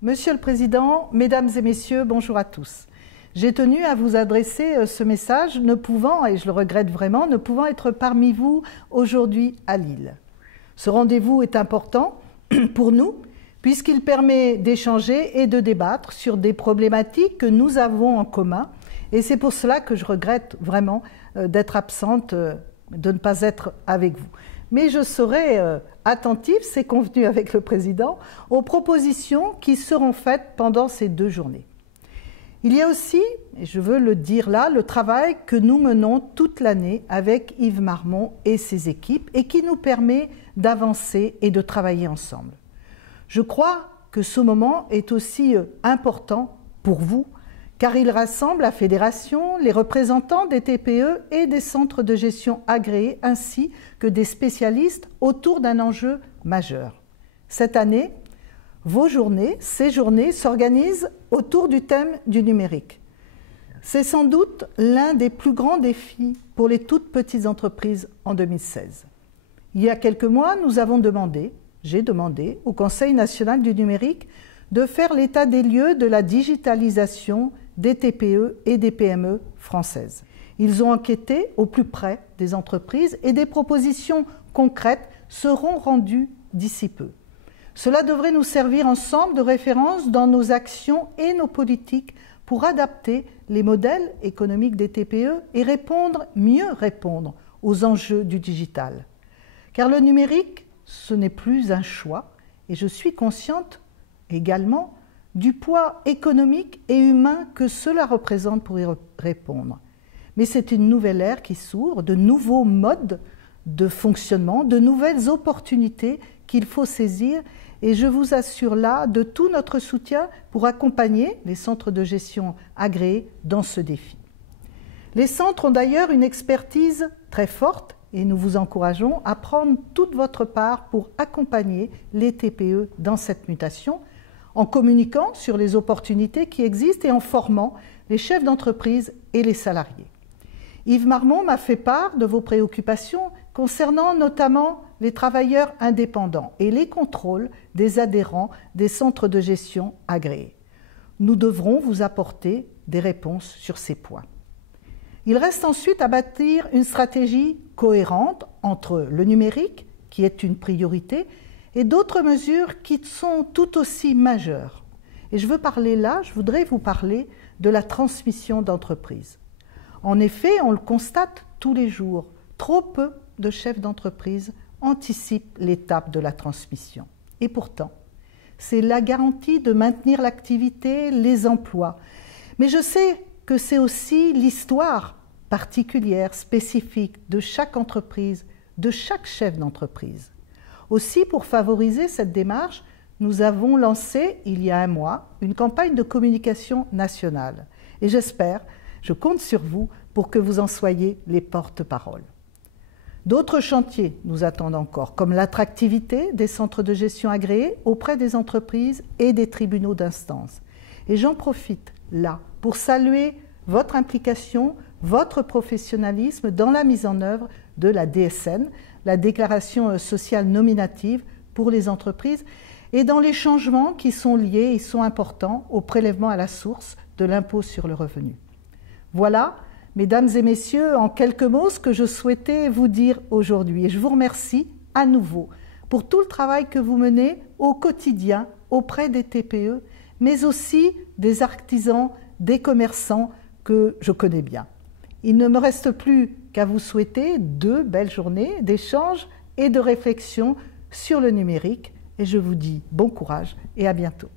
Monsieur le Président, Mesdames et Messieurs, bonjour à tous. J'ai tenu à vous adresser ce message, ne pouvant, et je le regrette vraiment, ne pouvant être parmi vous aujourd'hui à Lille. Ce rendez-vous est important pour nous, puisqu'il permet d'échanger et de débattre sur des problématiques que nous avons en commun. Et c'est pour cela que je regrette vraiment d'être absente, de ne pas être avec vous. Mais je serai attentive, c'est convenu avec le Président, aux propositions qui seront faites pendant ces 2 journées. Il y a aussi, et je veux le dire là, le travail que nous menons toute l'année avec Yves Marmont et ses équipes et qui nous permet d'avancer et de travailler ensemble. Je crois que ce moment est aussi important pour vous, car il rassemble la fédération, les représentants des TPE et des centres de gestion agréés, ainsi que des spécialistes autour d'un enjeu majeur. Cette année, ces journées s'organisent autour du thème du numérique. C'est sans doute l'un des plus grands défis pour les toutes petites entreprises en 2016. Il y a quelques mois, j'ai demandé au Conseil national du numérique de faire l'état des lieux de la digitalisation des TPE et des PME françaises. Ils ont enquêté au plus près des entreprises et des propositions concrètes seront rendues d'ici peu. Cela devrait nous servir ensemble de référence dans nos actions et nos politiques pour adapter les modèles économiques des TPE et mieux répondre aux enjeux du digital. Car le numérique, ce n'est plus un choix et je suis consciente également du poids économique et humain que cela représente pour y répondre. Mais c'est une nouvelle ère qui s'ouvre, de nouveaux modes de fonctionnement, de nouvelles opportunités qu'il faut saisir et je vous assure là de tout notre soutien pour accompagner les centres de gestion agréés dans ce défi. Les centres ont d'ailleurs une expertise très forte et nous vous encourageons à prendre toute votre part pour accompagner les TPE dans cette mutation, en communiquant sur les opportunités qui existent et en formant les chefs d'entreprise et les salariés. Yves Marmont m'a fait part de vos préoccupations concernant notamment les travailleurs indépendants et les contrôles des adhérents des centres de gestion agréés. Nous devrons vous apporter des réponses sur ces points. Il reste ensuite à bâtir une stratégie cohérente entre le numérique, qui est une priorité, et d'autres mesures qui sont tout aussi majeures. Et je voudrais vous parler de la transmission d'entreprise. En effet, on le constate tous les jours, trop peu de chefs d'entreprise anticipent l'étape de la transmission. Et pourtant, c'est la garantie de maintenir l'activité, les emplois. Mais je sais que c'est aussi l'histoire particulière, spécifique de chaque entreprise, de chaque chef d'entreprise. Aussi, pour favoriser cette démarche, nous avons lancé, il y a un mois, une campagne de communication nationale. Et je compte sur vous pour que vous en soyez les porte-parole. D'autres chantiers nous attendent encore, comme l'attractivité des centres de gestion agréés auprès des entreprises et des tribunaux d'instance. Et j'en profite là pour saluer votre implication, votre professionnalisme dans la mise en œuvre de la DSN, la déclaration sociale nominative pour les entreprises, et dans les changements qui sont liés et sont importants au prélèvement à la source de l'impôt sur le revenu. Voilà, mesdames et messieurs, en quelques mots, ce que je souhaitais vous dire aujourd'hui. Et je vous remercie à nouveau pour tout le travail que vous menez au quotidien auprès des TPE, mais aussi des artisans, des commerçants que je connais bien. Il ne me reste plus qu'à vous souhaiter 2 belles journées d'échange et de réflexion sur le numérique. Et je vous dis bon courage et à bientôt.